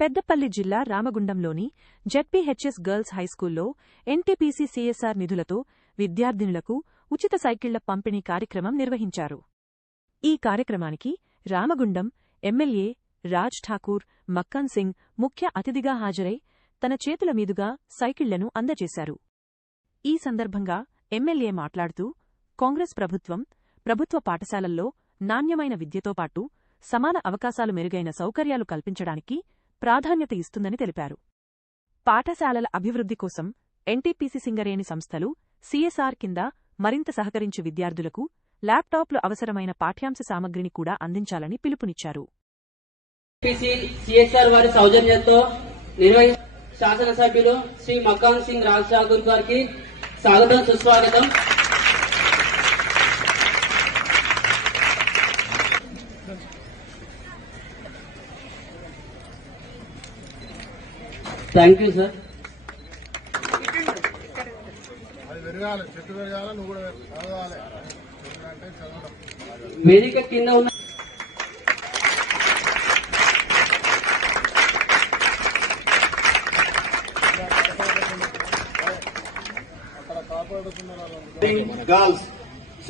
పెద్దపల్లి జిల్లా రామగుండంలోని ZPHS girls హైస్కూల్లో NTPC CSR నిధులతో విద్యార్థినులకు ఉచిత సైకిళ్ల పంపిణీ కార్యక్రమం నిర్వహించారు. ఈ కార్యక్రమానికి రామగుండం ఎమ్మెల్యే రాజ్ ఠాకూర్ మక్కన్ సింగ్ ముఖ్య అతిథిగా హాజరై తన చేతుల మీదుగా సైకిళ్లను అందజేశారు. ఈ సందర్భంగా ఎమ్మెల్యే మాట్లాడుతూ కాంగ్రెస్ ప్రభుత్వం ప్రభుత్వ పాఠశాలల్లో నాణ్యమైన విద్యతో పాటు సమాన అవకాశాలు మెరుగైన సౌకర్యాలు కల్పించడానికి ప్రాధాన్యత ఇస్తుందని తెలిపారు. పాఠశాలల అభివృద్ధి కోసం ఎన్టీపీసీ సింగరేణి సంస్థలు సీఎస్ఆర్ కింద మరింత సహకరించి విద్యార్థులకు ల్యాప్టాప్లు అవసరమైన పాఠ్యాంశ సామగ్రిని కూడా అందించాలని పిలుపునిచ్చారు. సీఎస్ఆర్ వారి సౌజన్యంతో శాసనసభ్యులు శ్రీ మక్కన్ సింగ్ రాజ్ ఠాకూర్ గారికి స్వాగతం సుస్వాగతం. Thank you sir. వేదిక కింద ఉన్న girls.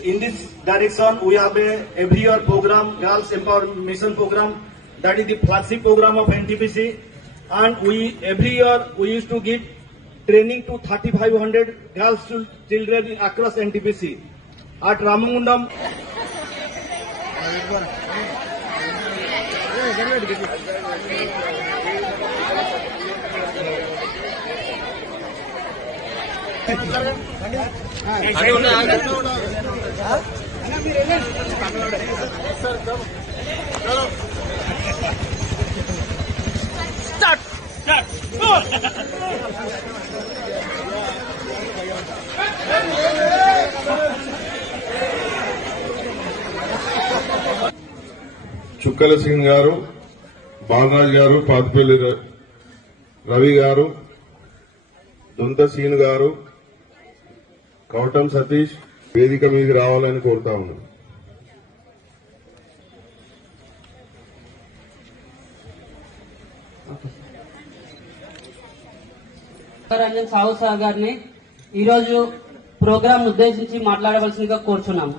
In this direction, we have a every year program, Girls Empowerment Mission program. That is the flagship program of NTPC. And every year we used to give training to 3,500 girls children across NTPC. At Ramagundam, చుక్కల సింగ్ గారు, బాలరాజ్ గారు, పాతిపల్లి రవి గారు, Donta scene గారు, కౌటం సతీష్ వేదిక మీదకి రావాలని కోరుతా ఉన్నాను. రంజన్ సాహు సార్ గారిని ఈరోజు ప్రోగ్రాం ఉద్దేశించి మాట్లాడవలసిందిగా కోరుచున్నాము.